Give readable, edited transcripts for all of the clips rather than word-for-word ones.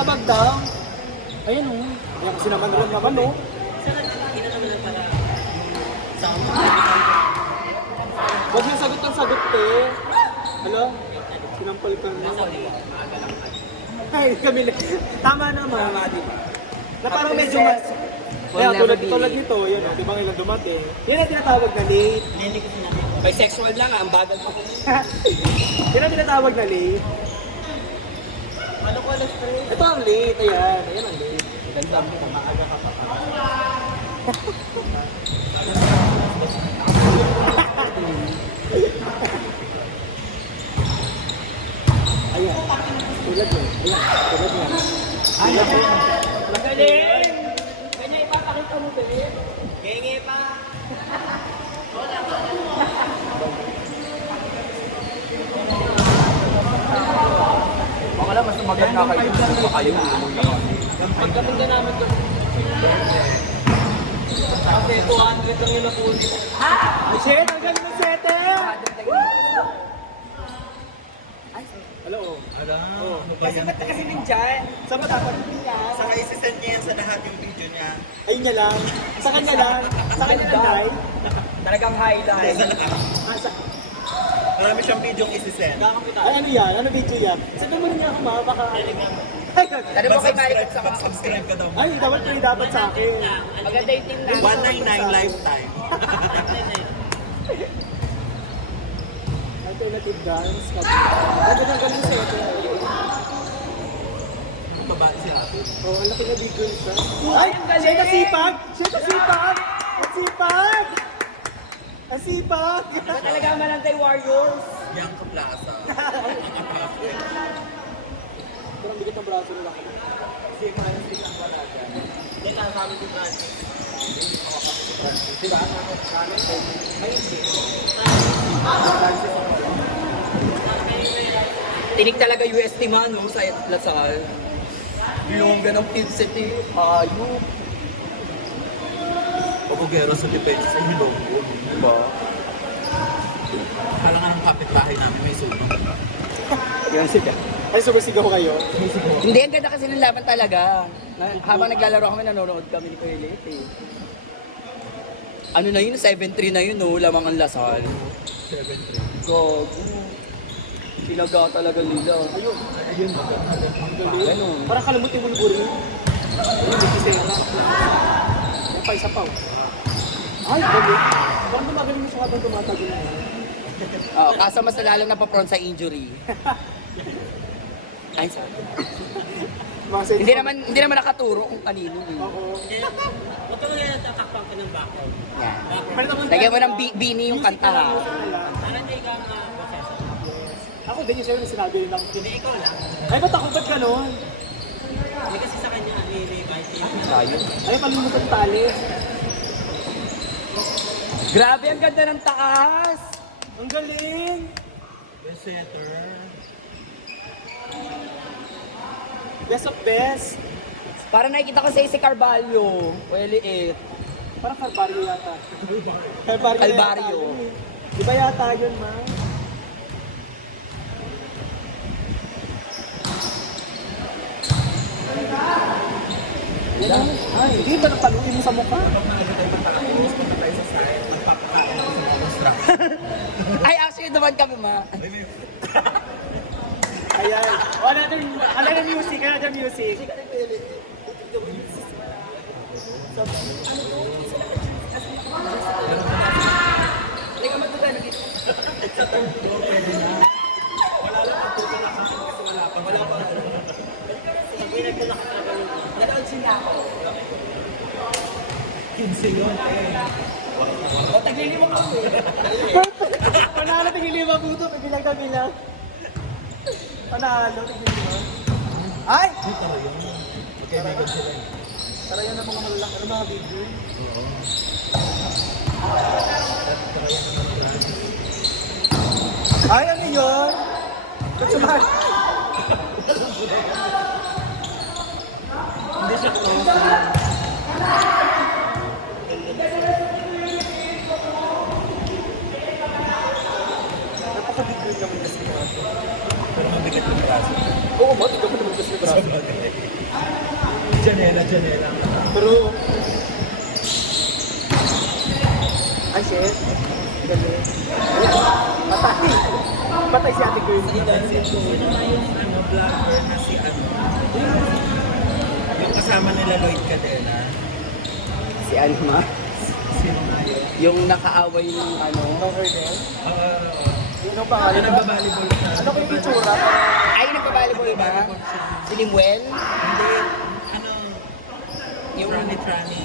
Nasa bag daw. Ayun o. Ayan kasi naman rin naman o. Huwag yung sagot ng sagot te. Hala? Sinampal ka na. Ay, kami na. Tama naman. Na parang medyo mas... Kaya tulad nito, yun o. Di ba ngayon dumating? Yan ang tinatawag na late. Bisexual lang ang bagal ko. Yan ang tinatawag na late. Ano ko alas pre? Ito ang late, ayan. Ayan ang late. Ganda mo, maaga ka pa. Ayan. Tulad mo. Ayan. Tulad mo. Ayan. Magaling! Ganyan ipapakita mo, bebe. Genge pa. Baka lang, mas maganda kayo. Kayo. Pagdating ka namin doon. Kasi 200 lang yung napunin. Ha? Shit, ang galing ng sete! Hello. Kasi ba't na kasi nandyan? Saan ba tatanungin niya? Saka isisend niya yan sa lahat yung video niya. Ayun niya lang. Sa kanya lang. Sa kanya lang, Day. Talagang highlight. Ah, sa... Marami siyang video yung isisend. Ay, ano yan? Ano video yan? Saan naman niya ako ma? Baka... Ay, Ano mo kay Malikot sa mga Pag-subscribe ka daw. ay, dapat sa akin. maganda yung team na. 199 lifetime. Alternative dance. Ganda ng galing sa ito. Babae si Rafi. Oh, ang laki na big girl siya. Ay, siya nasipag! Siya nasipag! Ang sipag! Ang sipag! Iba talaga ang Malantay Warriors. Yang ka plaza. Parang bigat ng braso nila. Yan ang sabi ko Francis. Tinig talaga UST man, no, sa Lasal. Yung ganong pinset eh. Ayun. Pabugero sa depensa sa Hilonggo. Diba? Kala nga ng kapitbahay namin may sunog. Yan siya. Ay, sumasigaw kayo. Hindi, ang ganda kasi ng laban talaga. Habang naglalaro kami, nanonood kami ni Kuya Late eh. Ano na yun? 7-3 na yun, no? Lamang ang Lasal. 7-3. God. Sinaga talaga nila. Ayun. Ayun. Ganun. Parang kalamutin mo yung buri. Ayun, may kisera na. May pa isa pa. Ay, galing. Parang gumagaling mo siya habang tumatagal na. Oo, kaso mas lalo na pa-prone sa injury. Ay, sorry. Hindi naman nakaturo kung kanino eh. Oo. Huwag ka nga natakakpang ka ng background. Yan. Lagyan mo ng bini yung kanta ha. Parang hindi ka nga processor. Ako din yung sa'yo sinabi rin ako. Hindi ikaw lang. Ay, ba't ako ba't ganon? Hindi kasi sa kanya ni-revise yun. Ayun. Ay, palimutan tali. Grabe, ang ganda ng taas! Ang galing! Best setter. Best of best. Para nakikita ko sa si Carvalho. Well, it. Parang Carvalho yata. Calvario. Di ba yata yun, ma? Yan. Ay, hindi ba napaluin mo sa mukha? Ay, actually, naman kami, ma. Ayan. O, another music, another music. Hindi ka magdugano dito. Nanood sila ako. 15 yun. O, taglilimang ako eh. Panalo, tigil-lima puto. Bilang. Panalo, tigil-lima. Ay! Dito yun. Magkaibigan sila. Tara yan ang mga malalaki, ang mga video. Oo. Ay, ano yun? Ba't sumahan? Hindi siya close. Napaka-big naman kasi. Pero mabigat yung kaso. Oo, tignan mo naman kasi braso. Janela. Pero... Ay, shit. Galing. Patay. Patay si Ate Girl. Sino nga yung vlogger na si yung kasama nila Lloyd Cadena? Si ano ma? Sino nga yun? Yung nakaaway ng ano. Yun ang pangalan. Nagbabalibol na. Ano ko yung itsura? Ay, nagbabalibol ba? Si Limuel? Hindi. Ano? Yung... Trani.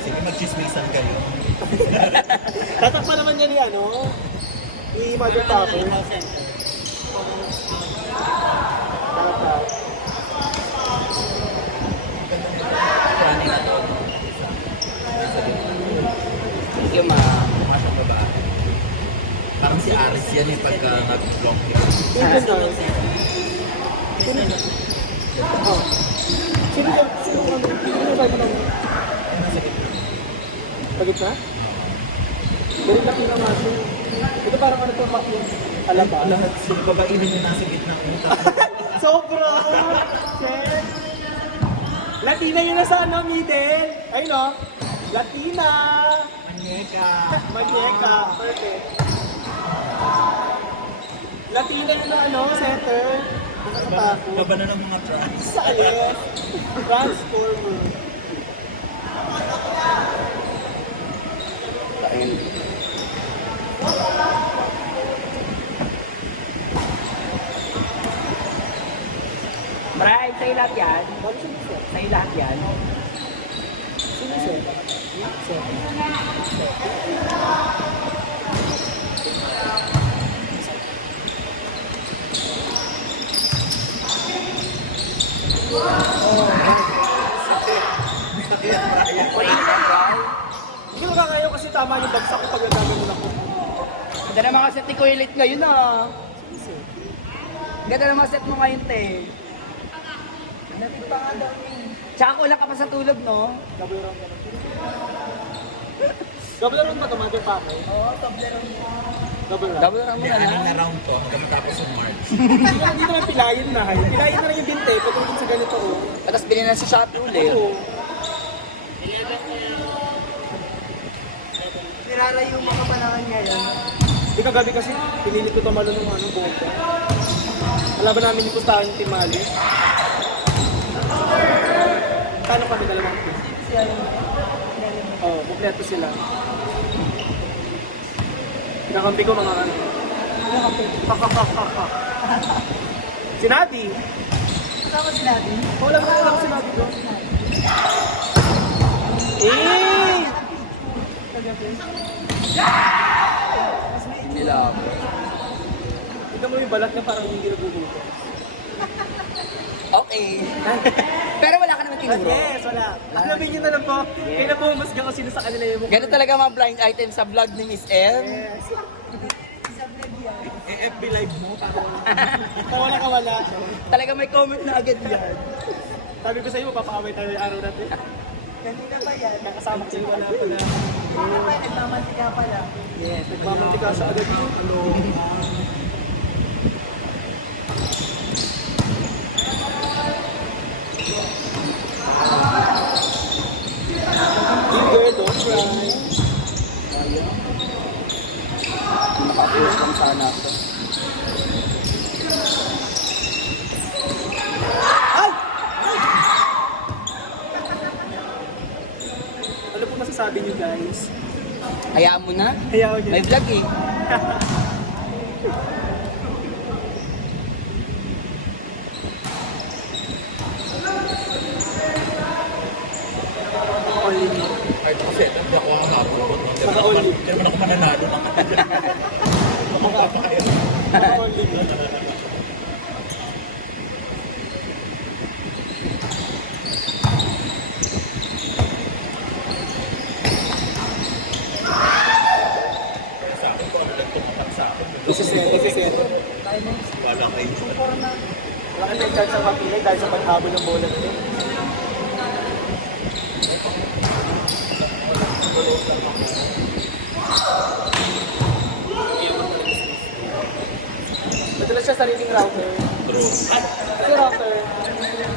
Sige, mag-chismisan kayo. Tatakpan naman niya ni ano? Ni Mother Topper. Tatak. Trani na to. Yung mga... Pumasok ka ba? Parang si Aris yan eh pagka nag-vlog yun. Sino yun? Sino yun? Oh. Sino yun? Sino yun? Sino yun? Pagit na? Ganun na pinangaso. Ito parang ano itong yung alaba. Lahat sila babainin yung nasa gitna ng Sobra! Shit! Latina yun na sa ano, middle. Ayun o. Latina! Manyeka. Perfect. Latina yun na ano, center. Nakakatakot. Baba na ng mga trans. Sa alin? Transformer. Ayun. Maray, sa'yo lahat yan? Ano siya gusto? Sa'yo lahat yan? Sino siya? Siya. Hindi ko kakayo kasi tama yung bagsak ko pag nagdami mo na ko. Ganda ng mga set ni Kuya Lit ngayon ah. Ganda ng mga set mo ngayon, te. Tsaka kulang ka pa sa tulog, no? Double round ka na. Double round ba ito, Mother Papa? Oo, tableron mo. Double round. Double round mo Hindi, na anim na na. round to hanggang matapos yung March. Hindi naman pilayin na. Pilayin na lang yung binte pagdating sa ganito. Oh. Tapos bilhin na sa Shopee ulit. Oo. Nilalayo mo ka pa naman ngayon. Di kagabi kasi pinilit ko tumalo ng ano, boga. Alaban namin yung pustahan yung Timali. Kano kami dalawang team? Oo, kompleto sila. Pinakampi ko mga ano. Si Nadi. Kasama si Natin. Wala ko lang si Nadi doon. Eh! Sila. Tignan mo yung balat na parang hindi nagugutom. Okay. Pero wala ka naman tinuro. Yes, wala. Alamin nyo na lang po. Kayo na po masga kung sino sa kanila yung mukha. Ganun talaga mga blind item sa vlog ni Miss M. Yes. FB live mo. Wala ka wala. Talaga may comment na agad yan. Sabi ko sa iyo, mapapaaway tayo yung araw natin. Kanina ba yan? Nakasama ko wala pala. Kanina ba nagmamantika pala? Yes, nagmamantika sa agad yun. Hello. You girl, don't cry. Nakapos lang sana ako. Ay! Ano po masasabi niyo guys? Hayaan mo na. Hayaan niyo. May vlog eh. Only me. Kahit kasi, hindi ako ang nakapulot. Naka-only. Hindi naman ako mananalo ng Only me. sa akin. Kung ano lang tumatak sa akin. This is it. Wala kayo. Wala ka na chance sa mapilay dahil sa paghabol ng bola nito. Dala siya sariling router. True. Kasi router.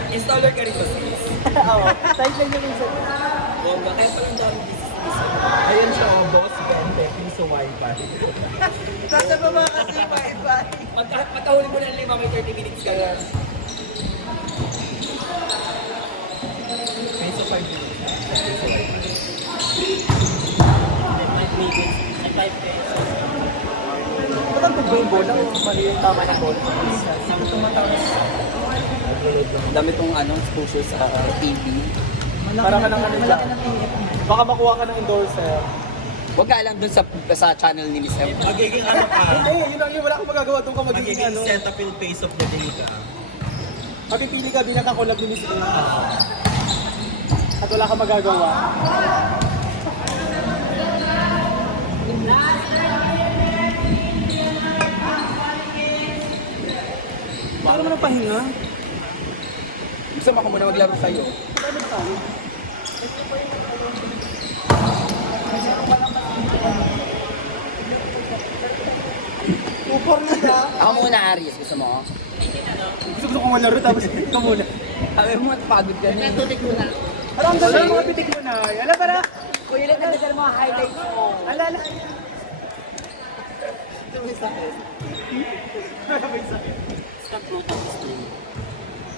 Installer ka rito, sis. Oo. Side lang yung isa. Bongga, kaya palang dami business. Ayun siya, oh, boss, 20, piso wifi. Sasa ba mga kasi wifi? Pagkahuli mo ng 5, may 30 minutes ka lang. Piso 5 minutes. Piso wifi. Ba't ang tugbo yung bola? Mali yung tama ng bola. Dami tong exposure sa TV. Para ka ng ano dyan. Baka makuha ka ng endorser. Huwag ka alam dun sa channel ni Miss M. Magiging ano ka? Hindi, yun ang wala kang magagawa doon ka magiging Magiging ano. Cetaphil face of the day ka. Mapipili ka bilang kakulab ni Miss A. At wala kang magagawa. Baka naman ang pahinga. Gusto mo ako muna maglaro sa'yo. Ano ba tayo? Upor nila. Ako muna, Aries. Gusto mo? Gusto ko malaro tapos ikaw muna. Sabi mo, pagod ka na. Tutik mo na. Alam ang ganda ng mga pitik mo na. Alam para. Kuya, lang ganda ng mga highlights mo. Alala. Ito may sakit. May sakit. Stop mo, tapos